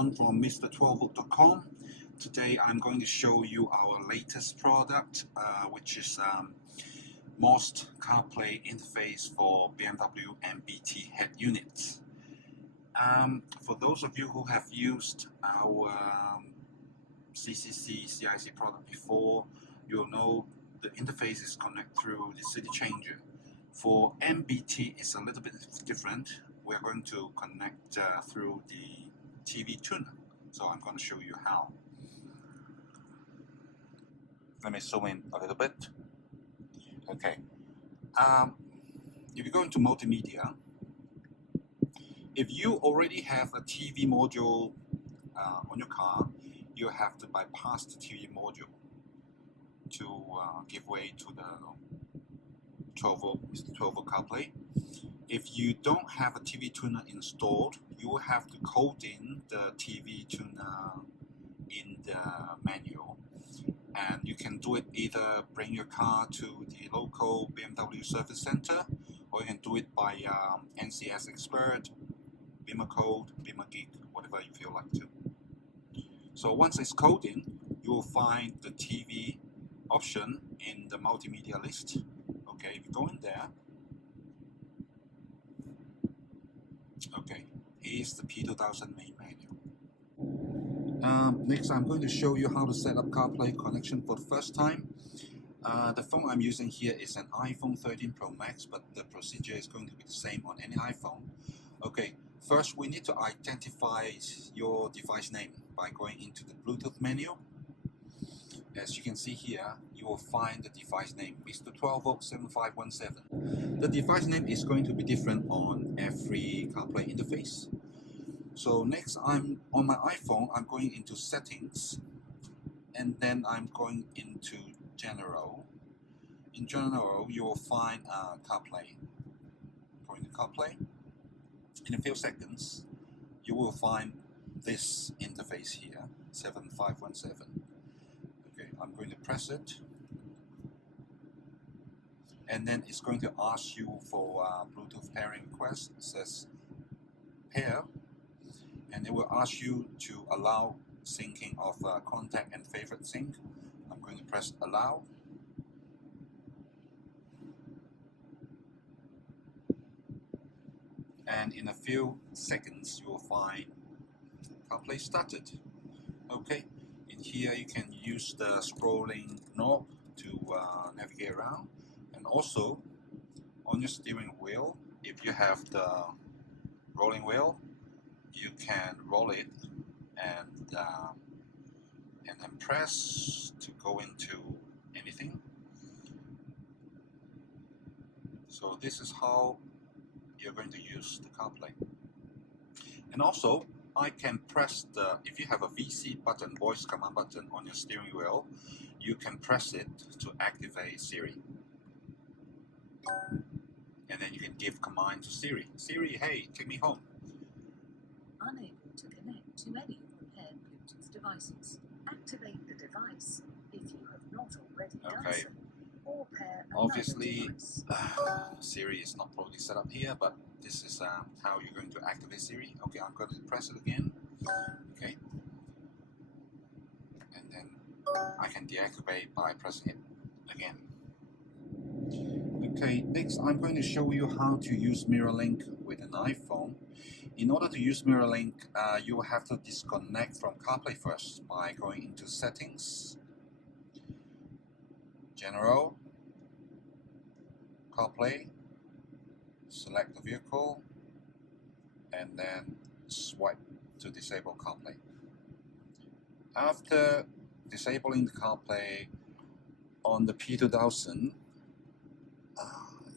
John from Mr12volt.com. Today I'm going to show you our latest product, which is MOST CarPlay interface for BMW NBT head units. For those of you who have used our CCC CIC product before, you'll know the interface is connected through the city changer. For NBT, it's a little bit different. We're going to connect through the TV tuner. So I'm going to show you how. Let me zoom in a little bit. Okay. If you go into multimedia, if you already have a TV module on your car, you have to bypass the TV module to give way to the Mr12 volt CarPlay. If you don't have a TV tuner installed, you will have to code in the TV tuner in the manual. And you can do it either bring your car to the local BMW service center, or you can do it by NCS Expert, Beamer Code, Beamer Geek, whatever you feel like to. So once it's coded, you will find the TV option in the multimedia list. Okay, if you go in there, okay, here's the P2000 main manual. Next, I'm going to show you how to set up CarPlay connection for the first time. The phone I'm using here is an iPhone 13 Pro Max, but the procedure is going to be the same on any iPhone. Okay, first we need to identify your device name by going into the Bluetooth menu. As you can see here, you will find the device name Mr12volt 7517. The device name is going to be different on every CarPlay interface. So next, I'm on my iPhone, I'm going into settings, and then I'm going into general. In general, you will find CarPlay. Going to CarPlay. In a few seconds, you will find this interface here, 7517. Okay, I'm going to press it, and then it's going to ask you for Bluetooth pairing request. It says pair, and it will ask you to allow syncing of contact and favorite sync. I'm going to press allow. And in a few seconds, you will find CarPlay started. Okay, in here you can use the scrolling knob to navigate around, and also on your steering wheel, if you have the rolling wheel, you can roll it and then press to go into anything. So this is how you're going to use the CarPlay. And also, I can press the, if you have a VC button, voice command button on your steering wheel, you can press it to activate SIRI. And then you can give command to SIRI. SIRI, hey, take me home. Unable to connect to any of the paired Bluetooth devices. Activate the device if you have not already done so. Or pair obviously, SIRI is not probably set up here, but this is how you're going to activate SIRI. Okay, I'm going to press it again. Okay, and then I can deactivate by pressing it again. Okay, next I'm going to show you how to use MirrorLink with an iPhone. In order to use MirrorLink, you will have to disconnect from CarPlay first by going into Settings, General, CarPlay, select the vehicle, and then swipe to disable CarPlay. After disabling the CarPlay on the P2000,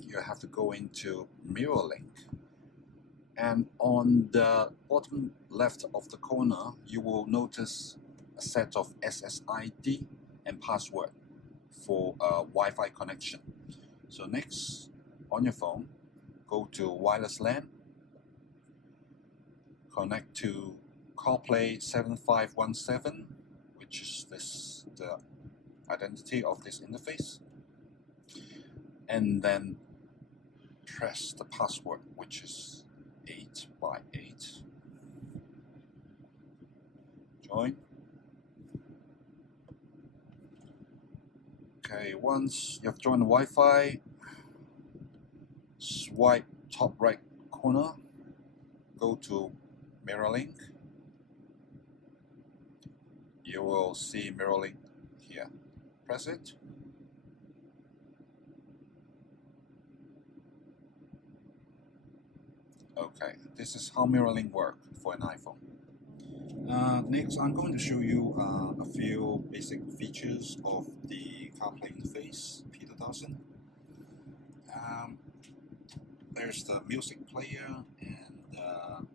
you have to go into MirrorLink, and on the bottom left of the corner you will notice a set of SSID and password for a Wi-Fi connection. So next, on your phone, go to wireless LAN, connect to CarPlay 7517, which is the identity of this interface, and then press the password, which is 8 by 8. Join. Okay, once you have joined the Wi-Fi, swipe top right corner, go to mirror link. You will see mirror link here. Press it. Okay, this is how mirror link works for an iPhone. Next, I'm going to show you a few basic features of the CarPlay interface P2000. There's the music player, and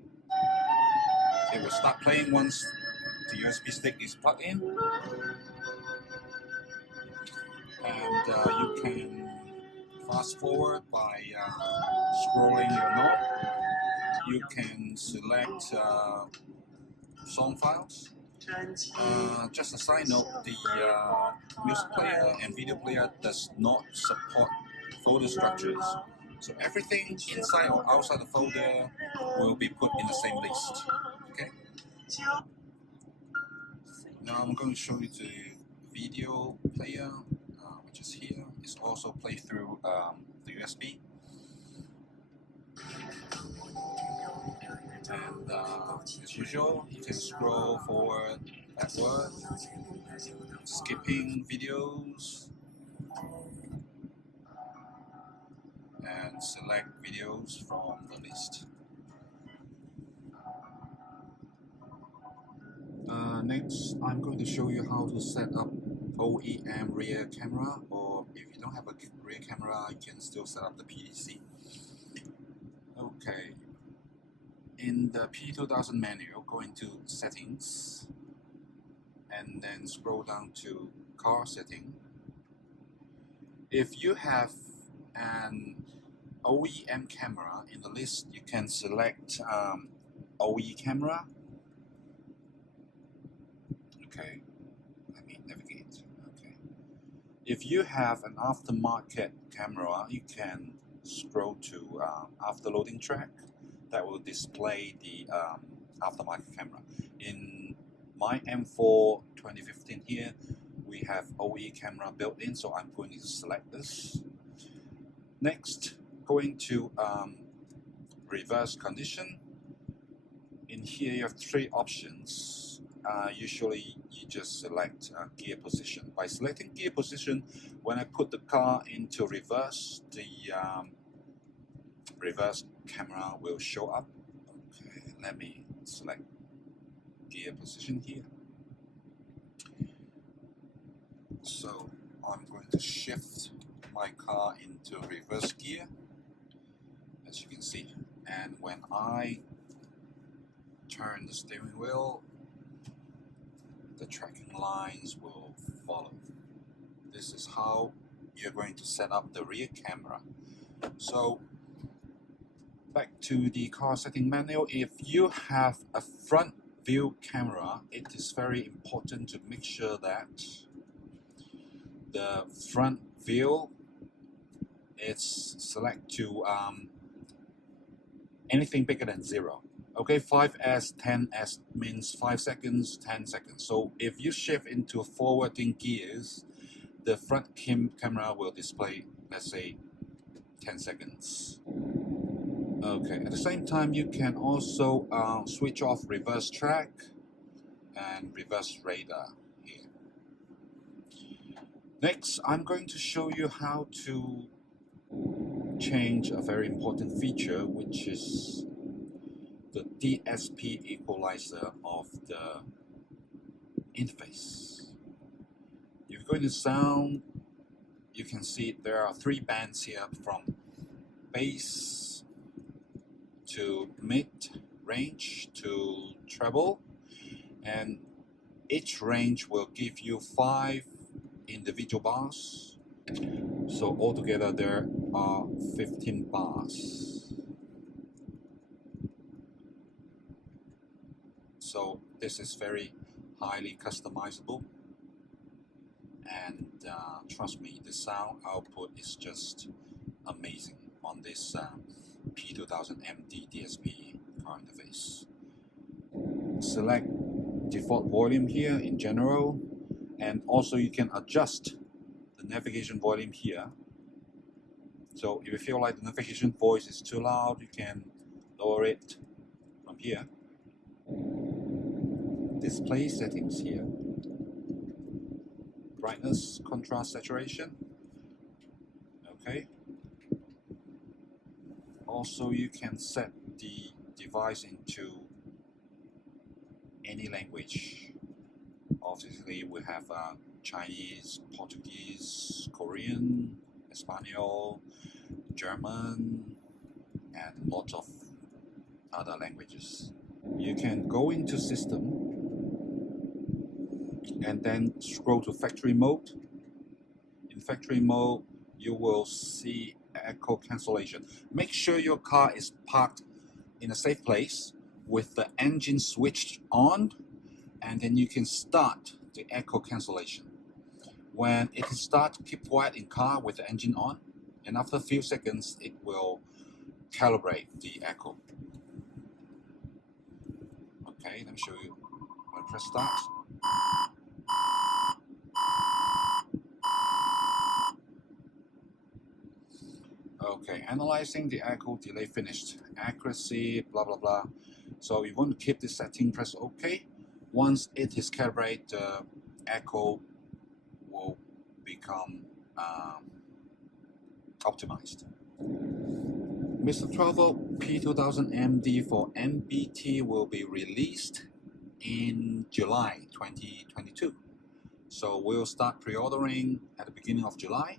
it will start playing once the USB stick is plugged in. And you can fast forward by scrolling your knob. You can select song files. Just a side note, the music player and video player does not support folder structures. So everything inside or outside the folder will be put in the same list. Okay. Now I'm going to show you the video player, which is here. It's also play through the USB. And as usual, you can scroll forward, backward, skipping videos, and select videos from the list. Next, I'm going to show you how to set up OEM rear camera, or if you don't have a rear camera, you can still set up the PDC. Okay. In the P2000 menu, go into Settings, and then scroll down to Car Setting. If you have an OEM camera in the list, you can select OE camera. Okay, let me navigate. Okay. If you have an aftermarket camera, you can scroll to after loading track. That will display the aftermarket camera. In my M4 2015 here, we have OE camera built in, so I'm going to select this. Next, going to reverse condition. In here you have three options. Usually you just select gear position. By selecting gear position, when I put the car into reverse, the reverse camera will show up. Okay, let me select gear position here. So I'm going to shift my car into reverse gear, as you can see, and when I turn the steering wheel, the tracking lines will follow. This is how you're going to set up the rear camera. So back to the car setting menu. If you have a front view camera, it is very important to make sure that the front view is select to anything bigger than 0. Okay, 5S, 10S means 5 seconds, 10 seconds. So if you shift into forwarding gears, the front camera will display, let's say, 10 seconds. Okay, at the same time, you can also switch off reverse track and reverse radar here. Next, I'm going to show you how to change a very important feature, which is the DSP equalizer of the interface. If you go into sound, you can see there are 3 bands here, from bass to mid range to treble, and each range will give you 5 individual bars. So altogether there are 15 bars. So this is very highly customizable, and trust me, the sound output is just amazing on this P2000 MD DSP car interface. Select default volume here in general, and also you can adjust the navigation volume here. So if you feel like the navigation voice is too loud, you can lower it from here. Display settings here. Brightness, contrast, saturation. Okay. Also, you can set the device into any language. Obviously, we have Chinese, Portuguese, Korean, Espanol, German, and lots of other languages. You can go into system and then scroll to factory mode. In factory mode, you will see echo cancellation. Make sure your car is parked in a safe place with the engine switched on, and then you can start the echo cancellation. When it starts, keep quiet in car with the engine on, and after a few seconds it will calibrate the echo. Okay, let me show you. When I press start, okay, analyzing the echo, delay finished, accuracy, blah blah blah. So you want to keep this setting, press OK. Once it is calibrated, the echo will become optimized. Mr12volt P2000MD for NBT will be released in July 2022. So we'll start pre-ordering at the beginning of July.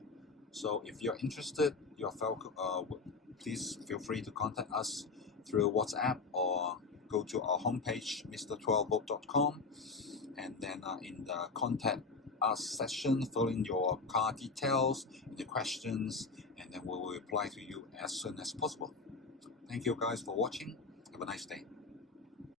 So if you're interested, please feel free to contact us through WhatsApp or go to our homepage, Mr12volt.com, and then in the contact us section, fill in your car details, the questions, and then we will reply to you as soon as possible. Thank you guys for watching. Have a nice day.